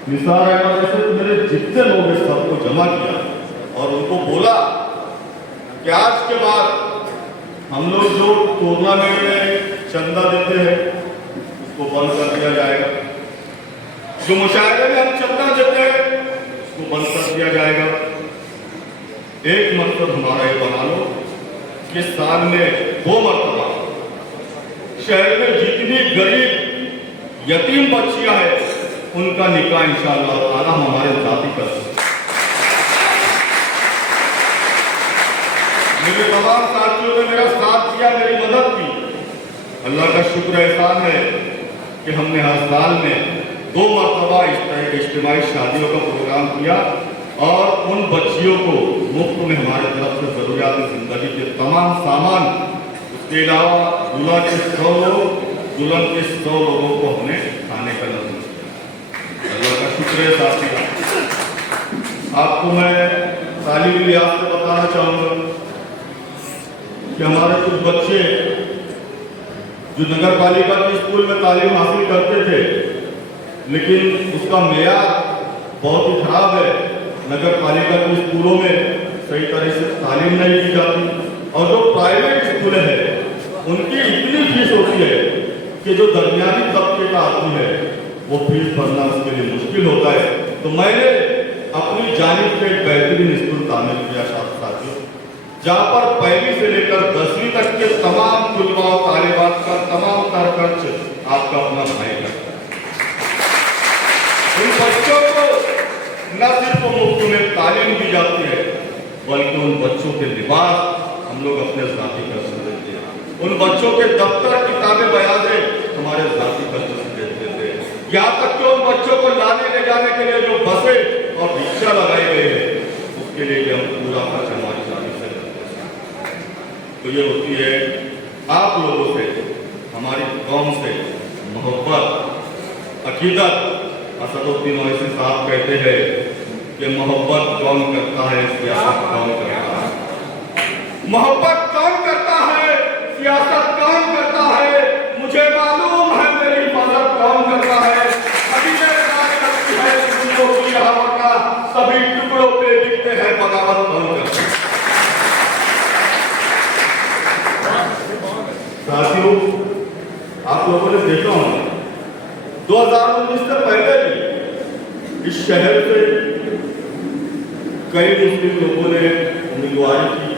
निसार अहमद, ऐसे मेरे जितने लोग हैं सबको जमा किया और उनको बोला कि आज के बाद हम लोग जो टूर्नामेंट में चंदा देते हैं उसको बंद कर दिया जाएगा। जो मुशायरे में हम चंदा देते हैं उसको बंद कर दिया जाएगा। एक मकसद हमारा ये बना लो कि साल में 2 मरतबा शहर में जितनी गरीब यतीम बच्चियां हैं उनका निकाह इंशाअल्लाह ताला हमारे जाति कर सकते। मेरे तमाम साथियों ने मेरा साथ दिया, मेरी मदद की। अल्लाह का शुक्र एहसान है कि हमने हर साल में 2 मरतबा इस तरह के इज्तिमाई शादियों का प्रोग्राम किया और उन बच्चियों को मुफ्त में हमारे तरफ से ज़रूरियात ज़िंदगी के तमाम सामान, उसके अलावा दूल्हा के 100 लोग, दुल्हन के 100 लोगों को हमने खाने का नजर किया। अल्लाह का शुक्र है। साथी आपको मैं तालीम लिहाज से बताना चाहूँगा कि हमारे कुछ बच्चे जो नगर पालिका के स्कूल में तालीम हासिल करते थे, लेकिन उसका मेयार बहुत ही खराब है। नगर पालिका के स्कूलों में सही तरह से तालीम नहीं दी जाती और जो प्राइवेट स्कूल है उनकी इतनी फीस होती है कि जो दरमियानी तबके का आदमी है वो फीस भरना उसके लिए मुश्किल होता है। तो मैंने अपनी जानिब से एक बेहतरीन स्कूल तामीर किया साथियों, जहाँ पर 1वीं से लेकर 10वीं तक के तमाम तुलबा और तालिबात का तमाम तर खर्च आपका अपना भाई करता है। उन बच्चों को न सिर्फ मुफ्त में तालीम दी जाती है बल्कि उन बच्चों के लिबास हम लोग अपने जाति खर्च से देते हैं। उन बच्चों के दफ्तर, किताबें, बयाने हमारे जाति खर्च से देते हैं। यहाँ तक कि उन बच्चों को लाने ले जाने के लिए जो बसें और रिक्शा लगाई गई है उसके लिए भी हम पूरा खर्च हमारी जाति से करते हैं। तो ये होती है आप लोगों से, हमारी कौम से मोहब्बत, अकीदत। असदुद्दीन ओवैसी साहब कहते हैं कि मोहब्बत कौन करता है, सियासत कौन करता है। मोहब्बत कौन करता है, सियासत कौन करता है, मुझे मालूम है मेरी मदद कौन करता है। अभी मेरे साथ करती है दुनिया की हवा का सभी टुकड़ों पे दिखते हैं, बगावत कौन करता है। साथियों आप लोगों ने देखा होगा 2019 से पहले भी इस शहर से कई मुस्लिम लोगों ने उम्मीदवारी की,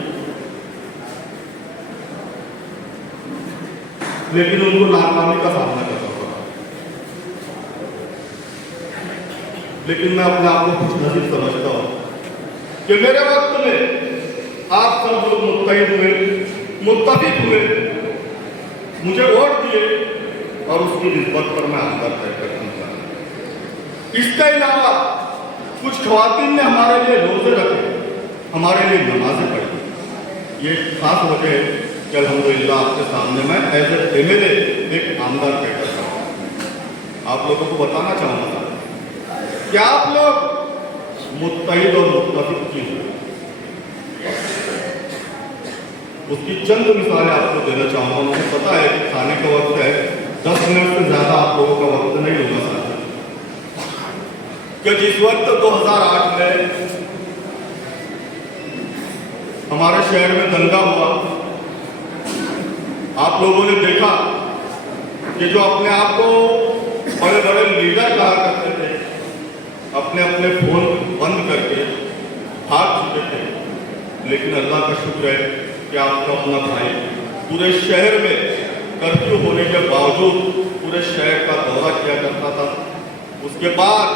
लेकिन उनको नाकामी का सामना करना पड़ा। लेकिन मैं अपने आप को खुश नसीब समझता हूँ कि मेरे वक्त में आप सब लोग मुत्तहिद हुए, मुत्तफिक हुए, मुझे वोट दिए और उसकी निस्बत पर मैं आदर तय करना चाहता। इसके अलावा कुछ ख्वातीन ने हमारे लिए रोजे रखे, हमारे लिए नमाजें पढ़ी। ये खास वजह है कि अल्हम्दुलिल्लाह आपके सामने मैं एज ए MLA एक आमदार कहकर रहा हूँ। आप लोगों को बताना चाहूँगा कि आप लोग मुत्तहिद और मुत्तफिक की उसकी चंद मिसालें आपको देना चाहूँगा। मुझे पता है कि खाने का वक्त है, 10 मिनट से ज़्यादा आप लोगों का वक्त नहीं होगा साथ कि जिस वक्त 2008 में हमारे शहर में दंगा हुआ, आप लोगों ने देखा कि जो अपने आप को बड़े बड़े लीडर कहा करते थे अपने अपने फोन बंद करके भाग चुके थे। लेकिन अल्लाह का शुक्र है कि आपका अपना भाई पूरे शहर में कर्फ्यू होने के बावजूद पूरे शहर का दौरा किया करता था। उसके बाद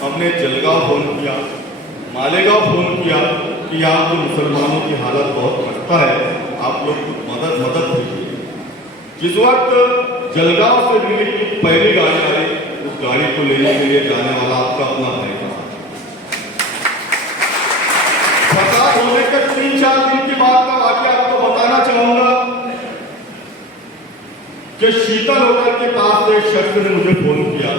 हमने जलगांव फोन किया, मालेगांव फोन किया कि यहाँ तो मुसलमानों की हालत बहुत खस्ता है, आप लोग मदद कीजिए। जिस वक्त जलगांव से दिल्ली की पहली गाड़ी आई, उस गाड़ी को लेने के लिए जाने वाला आपका अपना भाई था। फसाद होने के 3-4 दिन की बात का वाकया आपको बताना चाहूंगा कि शीतल होटल के पास एक शख्स ने मुझे फोन किया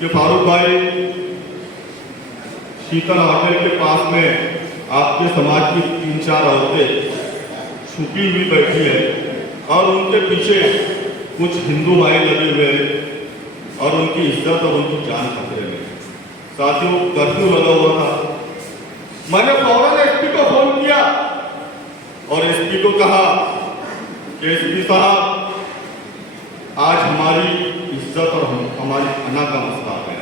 कि फारूक भाई, शीतल होटल के पास में आपके समाज की 3-4 औरतें छुपी हुई बैठी है और उनके पीछे कुछ हिंदू भाई लगे हुए हैं और उनकी इज्जत और उनकी जान खतरे में। साथियों कर्फ्यू लगा हुआ था। मैंने फौरन SP को फोन किया एसपी को कहा कि एसपी साहब, आज हमारी इज्जत और हमारी अना का मसला है।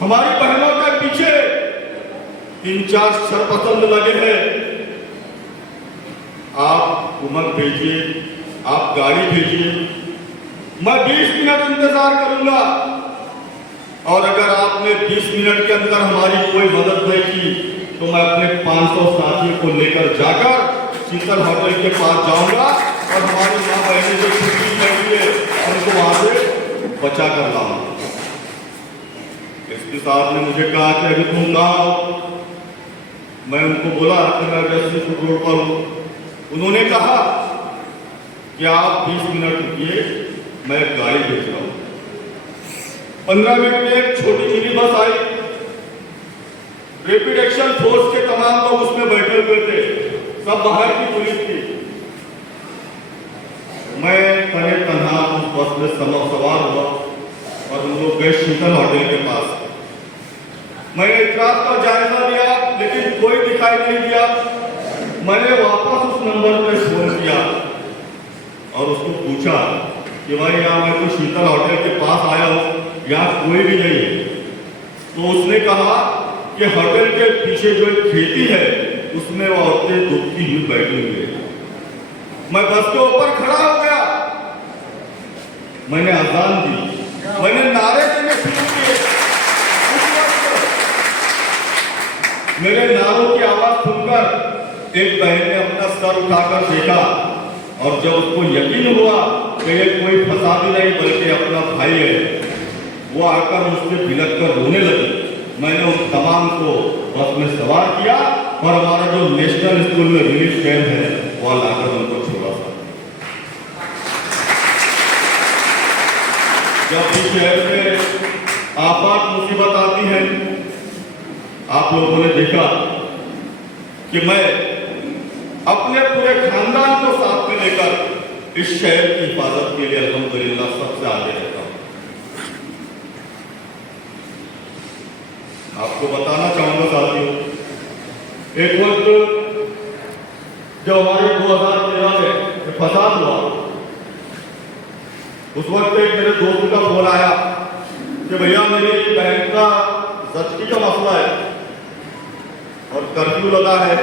हमारी बहनों के पीछे 3-4 शरपसंद लगे हैं। आप हुकूमत भेजिए, आप गाड़ी भेजिए, मैं 20 मिनट इंतजार करूंगा। और अगर आपने 20 मिनट के अंदर हमारी कोई मदद नहीं की तो मैं अपने 500 साथियों को लेकर जाकर शीतल होटल के पास जाऊंगा और हमारी माँ बहनें जो छुट्टी बैठी है उनको वहां से बचा कर लाऊंगा। एसपी साहब ने मुझे कहा कि अभी तुम कहाँ हो? मैं उनको बोला कि मैं जस्टिस रोड पर हूँ। उन्होंने कहा कि आप 20 मिनट रुकिए, मैं गाड़ी भेज रहा हूँ। 15 मिनट में एक छोटी मिनी बस आई। रैपिड एक्शन फोर्स के तमाम लोग उसमें बैठे हुए थे, सब बाहर की पुलिस थी। मैं तने तन्हा उस बस में सवार हुआ और हम लोग गए शीतल होटल के पास। मैंने इतराज का जायजा लिया लेकिन कोई दिखाई नहीं दिया। मैंने वापस उस नंबर पे फोन किया और उसको पूछा कि भाई यहाँ मैं तो शीतल होटल के पास आया हूँ, यहाँ कोई भी नहीं है। तो उसने कहा कि होटल के पीछे जो एक खेती है उसमें वो औरतें दुखती हुई बैठी हुई है। मैं बस के ऊपर खड़ा हो गया, मैंने अजान दी, मैंने नारे देने शुरू किए। मेरे नारों की आवाज सुनकर एक बहन ने अपना सर उठाकर देखा और जब उसको यकीन हुआ कि ये कोई फसादी नहीं बल्कि अपना भाई है, वो आकर मुझसे बिलख कर रोने लगी। मैंने उन तमाम को बस में सवार किया और हमारा जो नेशनल स्कूल में रिलीफ कैंप है वहां लाकर उनको छोड़ा था। जब भी शहर में आफत मुसीबत आती है, आप लोगों ने देखा कि मैं अपने पूरे खानदान को साथ में लेकर इस शहर की हिफाजत के लिए अल्हम्दुलिल्लाह सबसे आगे रहता हूं। आपको बताना चाहूंगा साथियों, एक वक्त जब हमारे 2013 में फसाद हुआ, उस वक्त एक मेरे दोस्त का फोन आया कि भैया मेरी बहन का जच्ची का मसला है और कर्फ्यू लगा है,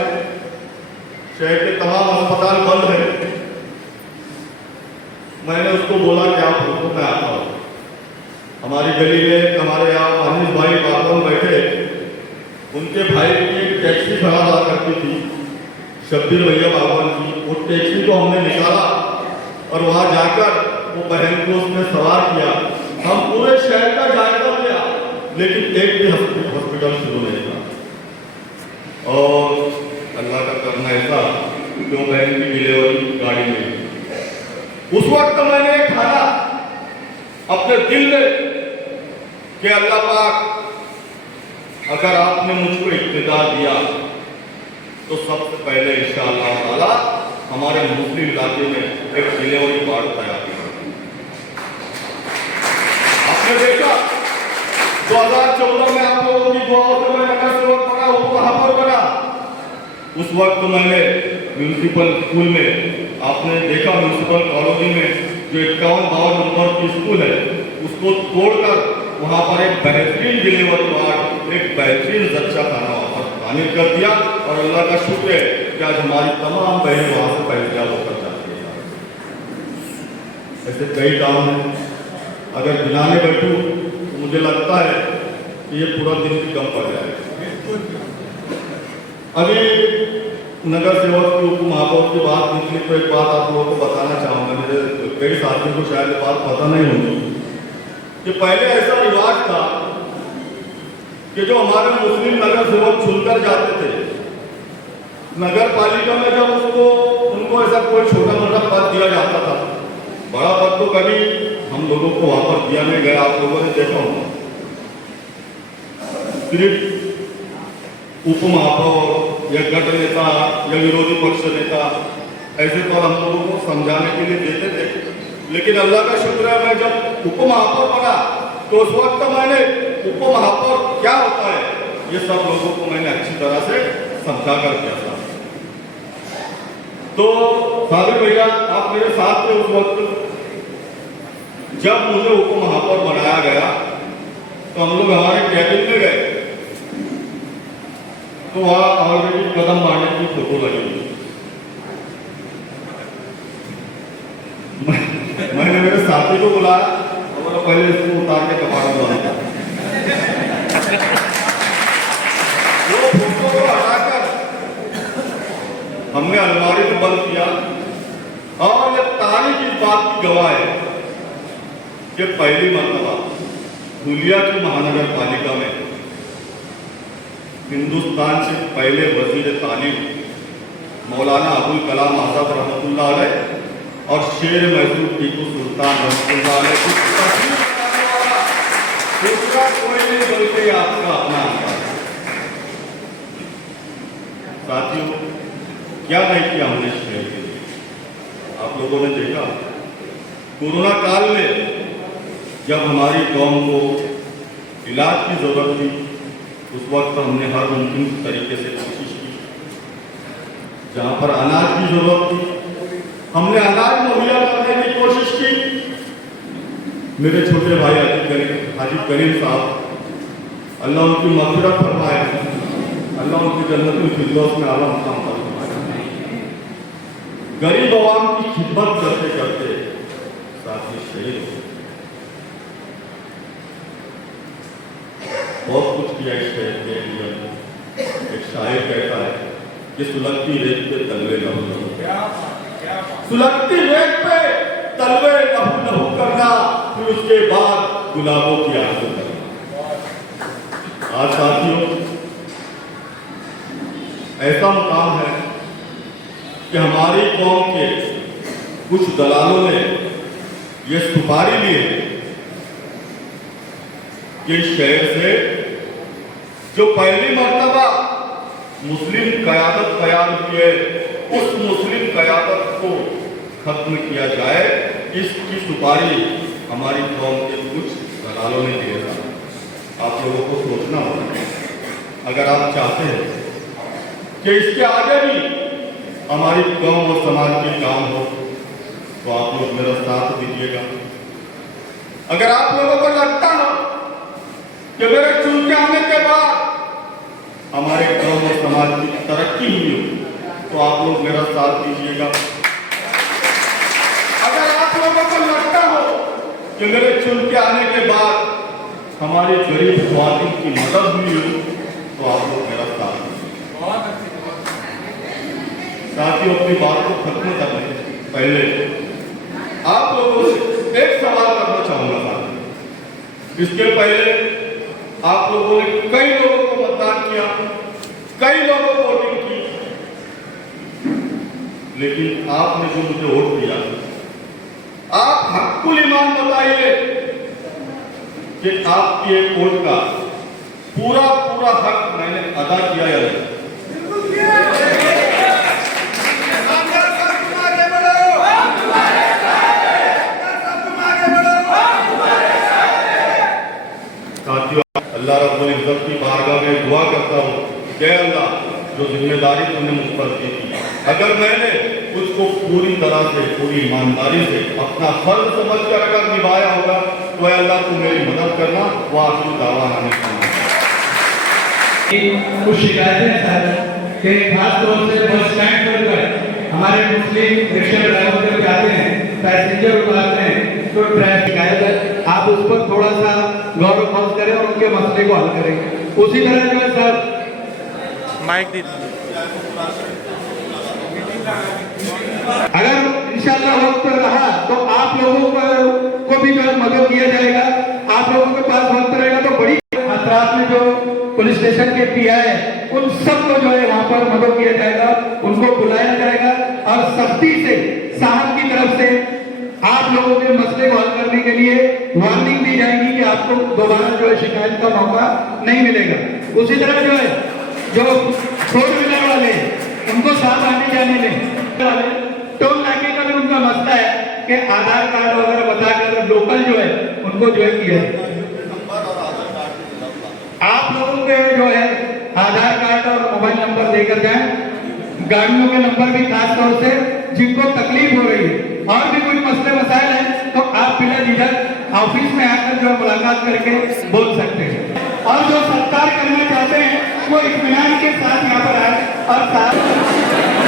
शहर के तमाम अस्पताल बंद है। मैंने उसको बोला कि आप रुको, मैं आता हूँ। हमारी गली में हमारे यहाँ अनिल भाई बागवान बैठे, उनके भाई की एक टैक्सी खड़ा हुआ करती थी, शब्बीर भैया बागवान की। वो टैक्सी को हमने निकाला और वहाँ जाकर वो बहन को उसमें सवार किया। हम पूरे शहर का जायजा लिया लेकिन एक भी हॉस्पिटल शुरू नहीं था। और अल्लाह का करना ऐसा कि वो बहन की डिलीवरी गाड़ी में। उस वक्त मैंने ठाना अपने दिल में कि अल्लाह पाक अगर आपने मुझको इख्तियार दिया तो सबसे पहले इंशाअल्लाह ताला हमारे मुस्लिम इलाके में एक डिलीवरी वार्ड तैयार किया। आपने देखा 2014 में आप लोगों की दुआओं से मैं नगर सेवक बना, वो कहां पर बना? उस वक्त मैंने म्यूनिसिपल स्कूल में, आपने देखा म्यूनिसिपल कॉलोनी में जो 51-52 नंबर की स्कूल है उसको तोड़कर वहां पर एक बेहतरीन डिलीवरी वार्ड, एक बेहतरीन जच्चा खाना वहां पर तामीर कर दिया। और अल्लाह का शुक्र है कि आज हमारी तमाम बहनें वहां से पहचान होकर जाती हैं। ऐसे कई काम हैं, अगर गिनाने बैठूं तो मुझे लगता है कि ये पूरा दिन भी कम पड़ जाएगा। अभी नगर सेवक के उप महापौर की बात निकली तो एक बात आप लोगों को बताना चाहूंगा, मेरे कई साथियों को शायद ये बात पता नहीं होगी कि पहले ऐसा रिवाज था कि जो हमारे मुस्लिम नगर सेवक चुनकर जाते थे, नगर पालिका में जब उनको ऐसा कोई छोटा मोटा पद दिया जाता था, बड़ा पद तो कभी हम लोगों को वहां पर दिया नहीं गया। आप लोगों ने देखा होगा, सिर्फ उप महापौर या गठ नेता या विरोधी पक्ष नेता ऐसे पर हम लोगों को समझाने के लिए देते थे। लेकिन अल्लाह का शुक्र है, मैं जब उप महापौर बना तो उस वक्त मैंने उप महापौर क्या होता है ये सब लोगों को मैंने अच्छी तरह से समझा कर दिया था। तो साबिर भैया आप मेरे साथ थे उस वक्त जब मुझे उप महापौर बनाया गया, तो हम लोग हमारे कैबिन में गए तो वहां ऑलरेडी कदम मारने की फोटो लगी हुई। मैंने मेरे साथी को बुलाया और बोला पहले इसको उतार के कपड़ा डाला। वो फोटो को हटाकर हमने अलमारी में बंद किया और ये तारीख इस बात की गवाह है कि पहली मर्तबा धुलिया की महानगर पालिका में हिंदुस्तान से पहले वजीर तालीम मौलाना अबुल कलाम आजाद रहमतुल्लाह अलैह और शेर महसूद टीपू सुल्तान रहमतुल्लाह अलैह की तस्वीर बनाने वाला दूसरा कोई नहीं बल्कि आपका अपना अंदाज। साथियों, क्या नहीं किया हमने शहर के लिए। आप लोगों ने देखा कोरोना काल में जब हमारी कौम को इलाज की जरूरत थी, उस वक्त हमने हर मुमकिन तरीके से कोशिश की। जहां पर अनाज की जरूरत थी हमने अनाज मुहैया करने की कोशिश की। मेरे छोटे भाई हाजी करीम साहब, अल्लाह उनकी मग़फ़िरत फरमाए, अल्लाह उनकी जन्नतुल फिरदौस में आला मकाम फरमाए। गरीब आवाम की खिदमत करते करते साथी शहीद हो, बहुत कुछ किया इस शहर के लिए। एक शायर कहता है कि सुलगती रेत पे तलवे लहू लहू, सुलगती रेत पे तलवे लहू लहू करना, फिर उसके बाद गुलाबों की आंसू करना। आज साथियों, ऐसा मुकाम है कि हमारी कौम के कुछ दलालों ने यह सुपारी ली है कि इस शहर से जो पहली मर्तबा मुस्लिम क़यादत क़याम किए, उस मुस्लिम क़यादत को खत्म किया जाए, इसकी सुपारी हमारी कौम के कुछ दलालों ने दिया था। आप लोगों को सोचना होगा, अगर आप चाहते हैं कि इसके आगे भी हमारी कौम और समाज के काम हो, तो आप लोग मेरा साथ दीजिएगा। अगर आप लोगों को लगता हो कि मेरे चुन के आने के बाद हमारे कौम और समाज की तरक्की हुई हो, तो आप लोग मेरा साथ दीजिएगा। अगर आप लोगों को लगता हो कि मेरे चुन के आने के बाद हमारे गरीब ख्वातीन की मदद हुई हो, तो आप लोग मेरा साथ दीजिएगा। साथियों, अपनी बात को खत्म करने पहले आप लोगों से एक सवाल करना चाहूंगा। इसके पहले आप लोगों ने कई लोगों को मतदान किया, कई लोगों को वोटिंग की, लेकिन आपने जो मुझे वोट दिया, आप हक़्क़ुल ईमान बताइए कि आपके एक वोट का पूरा पूरा हक मैंने अदा किया या नहीं। अल्लाह रब्बुल इज़्ज़त की बारगाह में दुआ करता हूँ कि अल्लाह, जो जिम्मेदारी तुमने मुझ पर दी थी, अगर मैंने उसको पूरी तरह से, पूरी ईमानदारी से अपना फर्ज समझकर अगर निभाया होगा, तो अल्लाह तू मेरी मदद करना। वाखिर दावाना कुछ शिकायतें सर कि खास तौर से बस स्टैंड पर हमारे मुस्लिम रिक्शा ड्राइवर जब जाते हैं, पैसेंजर उतारते हैं, तो ट्रैफिक शिकायत है, आप उस पर थोड़ा सा गौर खोज करें और उनके मसले को हल करें। उसी तरह जो है सर माइक दी, अगर इंशाल्लाह वक्त रहा तो आप लोगों को भी जो है मदद किया जाएगा। आप लोगों के पास वक्त रहेगा तो बड़ी रात में जो पुलिस स्टेशन के पीआई है, उन सबको जो है वहाँ पर मदद किया जाएगा, उनको बुलाया जाएगा और सख्ती से साहब की तरफ से आप लोगों के मसले को हल करने के लिए वार्निंग दी जाएगी कि आपको दोबारा जो है शिकायत का मौका नहीं मिलेगा। उसी तरह जो है जो फोर व्हीलर वाले उनको साथ आने जाने में, टोल नाके का भी उनका मसला है कि आधार कार्ड वगैरह बताकर लोकल जो है उनको जो है किया है। आप लोगों के जो है आधार कार्ड और मोबाइल नंबर देकर जाएं, गाड़ियों के नंबर भी खास तौर से जिनको तकलीफ हो रही है और भी कोई मसले मसाइल है तो आप बिना झिझक ऑफिस में आकर जो मुलाकात करके बोल सकते हैं और जो सत्कार करना चाहते हैं वो इत्मीनान के साथ यहाँ पर आए और साथ